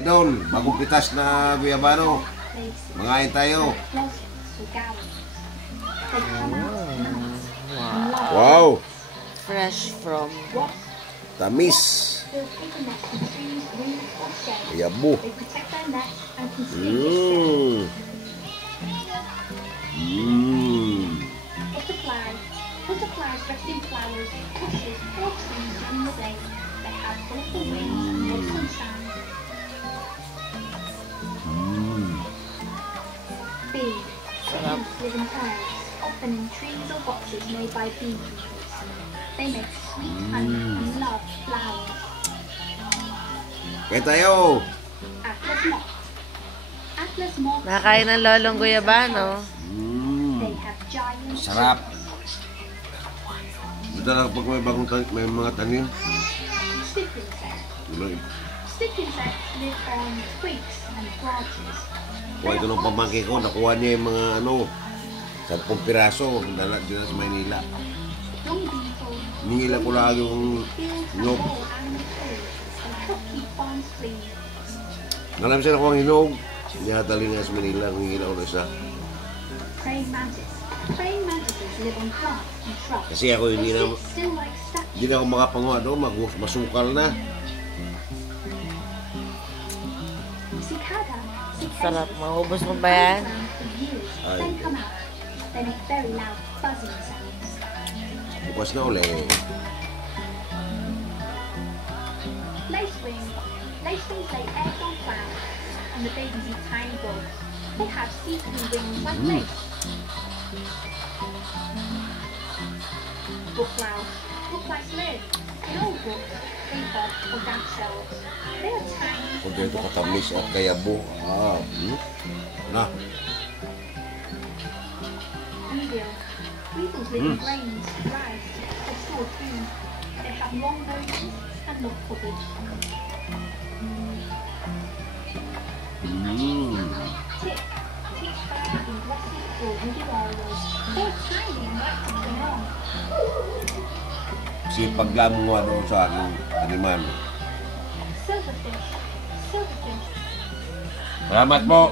Idol, bagong pitas na guyabano. Mangain tayo. Wow! Fresh from tamis. Guyabo. Butterflies dressed in flowers, bushes, or trees during the day. They have colorful wings and no sunshine. Bees. Bees live in pairs, often in trees or boxes made by beekeepers. They make sweet honey and love flowers. Kaya tayo. Atlas moth. Atlas moth. Nakain ng lolong guyabano. They have giant. Sarap. Dito lang pag may mga tanim. Stick insects. Stick insects live on twigs and branches. Kuha ito ng pamangkin ko, nakuha niya yung mga 10 piraso, dala dito sa Maynila. Young beetles. Ningila ko lagi yung hinog. Ngalam siya nakuha ang hinog. Nihatali niya sa Manila, ningila ko na isa. Praying mantis. Praying mantises live on plants and shrubs. Kasi ako hindi na ako makapanguha doon, masukal na. Cicada. Sarap. Mahubos mo ba yan? Ay. Then come out. They make very loud buzzing sounds. Bukas na uli. Lacewing. Lacewings lay eggs on flowers, and the babies eat tiny bugs. They have see-through wings like lace. Book flowers. Bookflies live in old books, paper, or damp shelves. They are tiny. Kung dito katamis at guyabo. Na. Weevils. Weevils live in grains, rice, or stored food. They have long noses and look crooked. Ticks. Ticks burrow in glossy or wooded areas. They are tiny and like to cling on. Sipag lang mo doon sa aking animal. Silverfish. Silverfish. Salamat po.